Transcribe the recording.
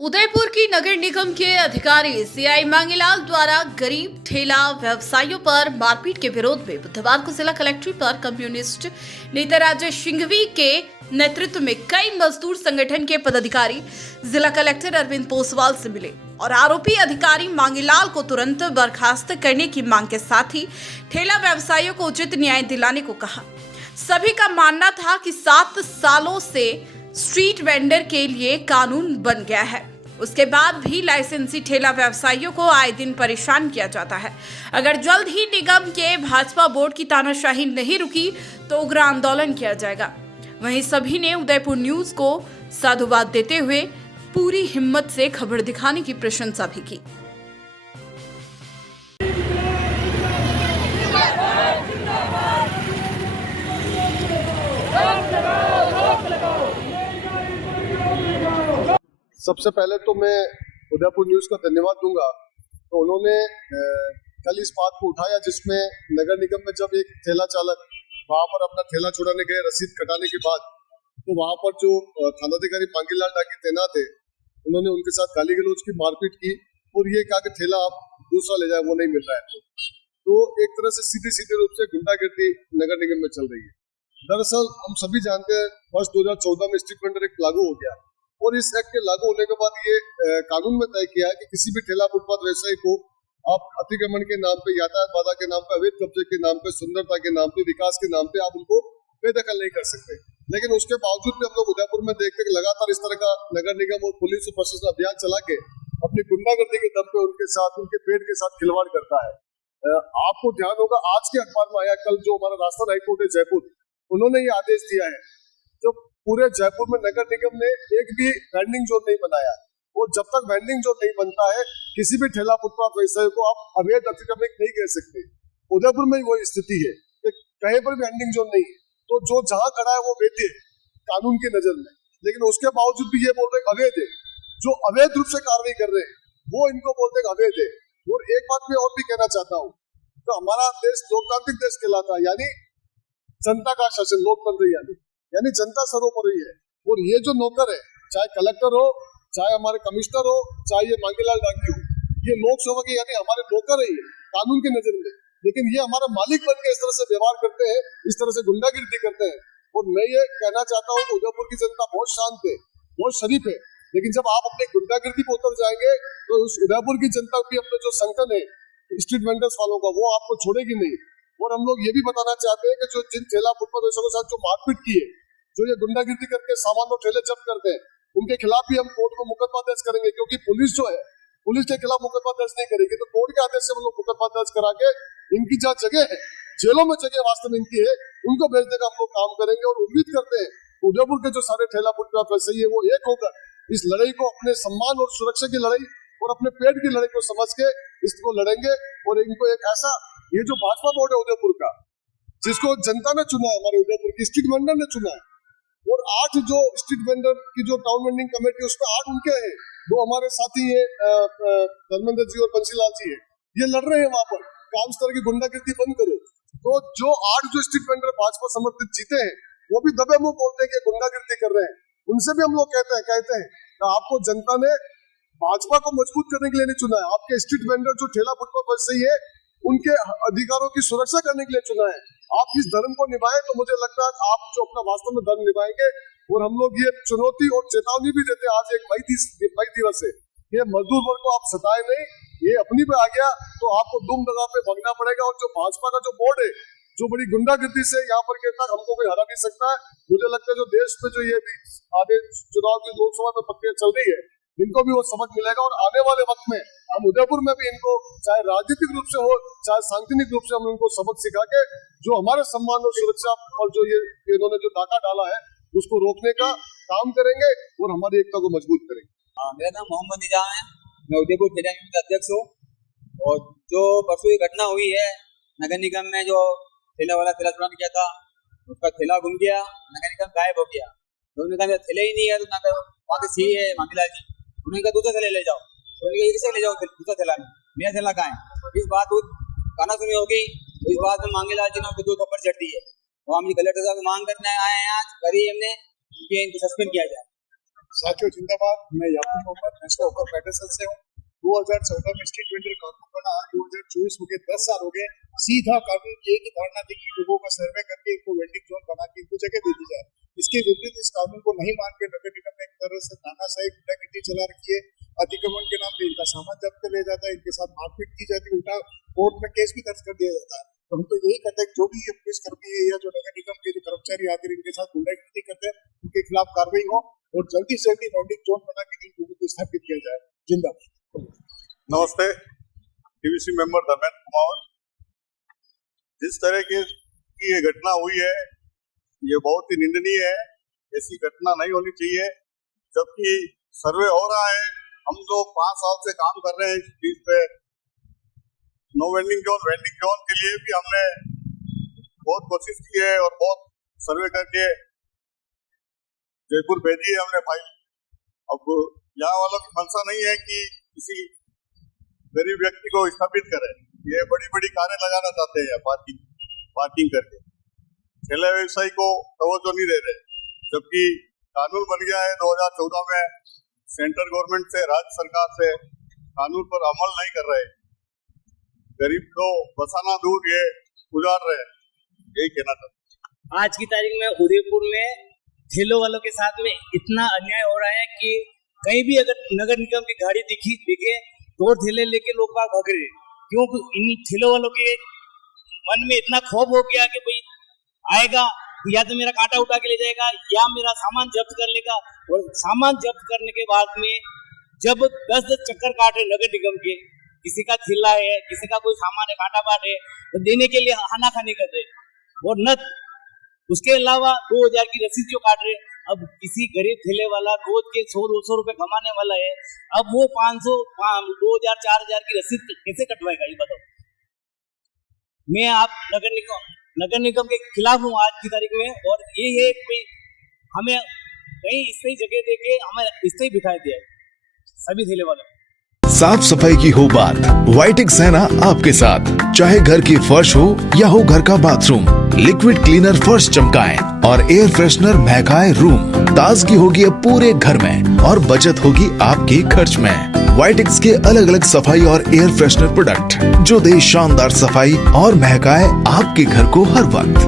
उदयपुर की नगर निगम के अधिकारी सीआई मांगीलाल द्वारा गरीब ठेला व्यवसायियों पर मारपीट के विरोध में बुधवार को जिला कलेक्ट्रेट पर कम्युनिस्ट नेता राजेश सिंघवी के नेतृत्व में कई मजदूर संगठन के पदाधिकारी जिला कलेक्टर अरविंद पोसवाल से मिले और आरोपी अधिकारी मांगीलाल को तुरंत बर्खास्त करने की मांग के साथ ही ठेला व्यवसायियों को उचित न्याय दिलाने को कहा। सभी का मानना था कि 7 सालों से स्ट्रीट वेंडर के लिए कानून बन गया है, उसके बाद भी लाइसेंसी ठेला व्यवसायियों को आए दिन परेशान किया जाता है। अगर जल्द ही निगम के भाजपा बोर्ड की तानाशाही नहीं रुकी तो उग्र आंदोलन किया जाएगा। वहीं सभी ने उदयपुर न्यूज को साधुवाद देते हुए पूरी हिम्मत से खबर दिखाने की प्रशंसा भी की। सबसे पहले तो मैं उदयपुर न्यूज का धन्यवाद दूंगा। तो उन्होंने कल इस बात को उठाया जिसमें नगर निगम में जब एक ठेला चालक वहां पर अपना ठेला छुड़ाने गए रसीद कटाने के बाद, तो वहां पर जो थानाधिकारी मांगीलाल डाकी तैनात है, उन्होंने उनके साथ गाली गलौज की, मारपीट की और ये कहा कि ठेला आप दूसरा ले जाए, वो नहीं मिल रहा है। तो एक तरह से सीधे रूप से गुंडागिर्दी नगर निगम में चल रही है। दरअसल हम सभी जानते हैं वर्ष 2014 में स्ट्रीट वेंडर एक्ट लागू हो गया और इस एक्ट के लागू होने के बाद ये कानून में तय किया है कि किसी भी ठेला फुटपाथ व्यवसायी को आप अतिक्रमण के नाम पे, यातायात बाधा के नाम पे, अवैध कब्जे के नाम पे, सुंदरता के नाम पे, विकास के नाम पे आप उनको बेदखल नहीं कर सकते। लेकिन उसके बावजूद भी हम लोग उदयपुर में देखते हैं कि लगातार इस तरह का नगर निगम और पुलिस और प्रशासन अभियान चला के अपनी गुंडागर्दी के दम पे उनके साथ, उनके पेट के साथ खिलवाड़ करता है। आपको ध्यान होगा आज के अखबार में आया कल जो हमारा राजस्थान हाईकोर्ट है जयपुर, उन्होंने ये आदेश दिया है जो पूरे जयपुर में नगर निगम ने एक भी वेंडिंग जोन नहीं बनाया और जब तक वेंडिंग जोन नहीं बनता है किसी भी ठेला फुटपाथ व्यवसायी को आप अवैध अतिक्रमण नहीं कह सकते। उदयपुर में वो स्थिति है कि कहीं पर भी वेंडिंग जोन नहीं है, तो जो जहां खड़ा है वो वैध है कानून की नजर में, लेकिन उसके बावजूद भी ये बोल रहे अवैध है। जो अवैध रूप से कार्रवाई कर रहे हैं वो इनको बोलते हैं अवैध है। और एक बात मैं और भी कहना चाहता हूँ, तो हमारा देश लोकतांत्रिक देश कहलाता है, यानी जनता का शासन, लोकतंत्र यानी जनता सर्वोपरि है। और ये जो नौकर है, चाहे कलेक्टर हो, चाहे हमारे कमिश्नर हो, चाहे ये मांगीलाल डाकी हो, ये लोकसभा के यानी हमारे नौकर है कानून की नजर में, लेकिन ये हमारा मालिक बन के इस तरह से व्यवहार करते हैं, इस तरह से गुंडागिर्दी करते हैं। और मैं ये कहना चाहता हूँ कि उदयपुर की जनता बहुत शांत है, बहुत शरीफ है, लेकिन जब आप अपनी गुंडागिर्दी पे उतर जाएंगे तो उस उदयपुर की जनता भी अपने जो संगठन है स्ट्रीट वेंडर्स वालों का, वो आपको छोड़ेगी नहीं। और हम लोग ये भी बताना चाहते हैं कि जो जिन ठेला फुटपाथ व्यवसायियों के साथ जो मारपीट की है, जो ये गुंडागिर्दी करके सामान और ठेले जब्त करते हैं, उनके खिलाफ भी हम कोर्ट में मुकदमा दर्ज करेंगे, क्योंकि पुलिस जो है पुलिस के खिलाफ मुकदमा दर्ज नहीं करेगी तो कोर्ट के आदेश से हम लोग मुकदमा दर्ज करा के इनकी जहाँ जगह है, जेलों में जगह वास्तव में इनकी है, उनको भेजने का हम लोग काम करेंगे। और उम्मीद करते हैं उदयपुर के जो सारे ठेला फुटपाथ व्यवसायी है वो एक होकर इस लड़ाई को, अपने सम्मान और सुरक्षा की लड़ाई और अपने पेट की लड़ाई को समझ के इसको लड़ेंगे। और इनको एक ऐसा, ये जो भाजपा बोर्ड है उदयपुर का, जिसको जनता ने चुना है, हमारे उदयपुर की स्ट्रीट वेंडर ने चुना है, और 8 जो स्ट्रीट वेंडर की जो टाउन वेंडिंग कमेटी उसमें 8 उनके हैं, 2 हमारे साथी है धर्मेंद्र जी और बंसीलाल जी है, ये लड़ रहे हैं वहां पर काम इस तरह की गुंडागिर्दी बंद करो। तो जो 8 जो स्ट्रीट वेंडर भाजपा समर्थित जीते हैं वो भी दबे मुंह बोलते हैं कि गुंडागिर्दी कर रहे हैं। उनसे भी हम लोग कहते हैं कि आपको जनता ने भाजपा को मजबूत करने के लिए नहीं चुना है, आपके स्ट्रीट वेंडर जो ठेला फुटपाथ व्यवसायी है उनके अधिकारों की सुरक्षा करने के लिए चुना है। आप इस धर्म को निभाएं तो मुझे लगता है आप जो अपना वास्तव में धर्म निभाएंगे। और हम लोग ये चुनौती और चेतावनी भी देते हैं आज एक मई दिवस से, ये मजदूर वर्ग को आप सताए नहीं, ये अपनी पे आ गया तो आपको दुम दगा पे भगना पड़ेगा। और जो भाजपा का जो बोर्ड है जो बड़ी गुंडागिर्दी से यहाँ पर कहता है हमको कोई हरा नहीं सकता है, मुझे लगता है जो देश में जो ये भी आगे चुनाव की लोकसभा में प्रक्रिया चल रही है इनको भी वो सबक मिलेगा। और आने वाले वक्त में हम उदयपुर में भी इनको चाहे राजनीतिक रूप से हो चाहे सांगठनिक रूप से हम उनको सबक सिखा के जो हमारे सम्मान और सुरक्षा और जो ये इन्होंने जो डाका डाला है उसको रोकने का काम करेंगे और हमारी एकता को मजबूत करेंगे। मेरा नाम मोहम्मद निजाम है, मैं उदयपुर ठेला निगम का अध्यक्ष हूँ। और जो परसों ये घटना हुई है नगर निगम में, जो ठेला वाला ठेला चुराने किया था, उसका ठेला गुम गया, नगर निगम गायब हो गया। तो उन्होंने कहा ठेले ही नहीं है, तो वहाँ के सी है मांगीलाल जी, उन्होंने कहा दूसरा ठेले ले जाओ, उन्होंने किसे ले जाओ दूसरा ठेला में, मेरा ठेला कहाँ है। इस बात को गाना सुनी होगी, इस बात में मांगीलाल जी ने उनको 2 थप्पड़ चढ़ दी है। तो हम ये कलेक्टर साहब मांग करने आए हैं आज, करी हमने कि इनको सस्पेंड किया जाए। साथियों जिंदाबाद। मैं याकूब मोहम्मद नेशनल वर्कर फेडरेशन से हूँ। 2014 में स्ट्रीट वेंडर कानून बना, 2024 हो गए, 10 साल हो गए। सीधा कानून की एक ही धारणा थी कि लोगों का सर्वे करके इनको वेंडिंग जोन बना के इनको जगह दे दी जाए। इसके विपरीत इस कानून को नहीं मान के नगर निगम ने एक तरह से तानाशाही गुंडागिरी चला रखी है। अतिक्रमण के नाम पे इनका सामान जब्त कर लिया जाता है, इनके साथ मारपीट की जाती है, उल्टा कोर्ट में केस भी दर्ज कर दिया जाता है। तो हम तो यही कहते हैं जो भी ये पुलिस कर्मी है या जो नगर निगम के जो कर्मचारी आकर इनके साथ गुंडागिरी करते हैं उनके खिलाफ कार्रवाई हो और जल्दी से जल्दी वेंडिंग जोन बना के इन लोगों को स्थापित किया जाए। जिंदाबाद। नमस्ते, टीवीसी मेंबर धर्मेंद्र कुमार। जिस तरह की ये घटना हुई है ये बहुत ही निंदनीय है। ऐसी घटना नहीं होनी चाहिए। जबकि सर्वे हो रहा है, हम लोग 5 साल से काम कर रहे हैं इस चीज पे। नो वेंडिंग जोन के लिए भी हमने बहुत कोशिश की है और बहुत सर्वे करके जयपुर भेजी है हमने फाइल। अब यहाँ वालों की मंशा नहीं है कि किसी गरीब व्यक्ति को स्थापित करें। ये बड़ी बड़ी कारें लगाना चाहते हैं पार्किंग करके। ठेला व्यवसायी को तवज्जो नहीं दे रहे। जबकि कानून बन गया है 2014 में, सेंट्रल गवर्नमेंट से, राज्य सरकार से कानून पर अमल नहीं कर रहे। गरीब को बसाना दूर ये उजाड़ रहे। यही कहना था। आज की तारीख में उदयपुर में ठेलों वालों के साथ में इतना अन्याय हो रहा है कि कहीं भी अगर नगर निगम की गाड़ी दिखे तो ठेले लेके लोग भाग रहे। क्योंकि इन ठेलों वालों के मन में इतना खौफ हो गया कि भाई आएगा या तो मेरा कांटा उठा के ले जाएगा या मेरा सामान जब्त कर लेगा। और सामान जब्त करने के बाद में जब 10-10 चक्कर काट रहे नगर निगम के, किसी का ठेला है, किसी का कोई सामान है, कांटा बाट है, तो देने के लिए खाना-खानी कर रहे। और न उसके अलावा 2000 की रसीद जो काट रहे। अब किसी गरीब ठेले वाला रोज के 100-200 रुपए कमाने वाला है, अब वो 500, 2000-4000 की रसीद कैसे कटवाएगा ये बताओ। मैं आप नगर निगम के खिलाफ हूँ आज की तारीख में। और ये है कि हमें कहीं इस सही जगह देके हमें इस सही बिठाई दिया सभी ठेले वाले। साफ सफाई की हो बात, वाइटेक्स है ना आपके साथ। चाहे घर की फर्श हो या हो घर का बाथरूम, लिक्विड क्लीनर फर्श चमकाएं और एयर फ्रेशनर महकाए रूम। ताजगी होगी अब पूरे घर में और बचत होगी आपके खर्च में। वाइटेक्स के अलग अलग सफाई और एयर फ्रेशनर प्रोडक्ट जो दे शानदार सफाई और महकाए आपके घर को हर वक्त।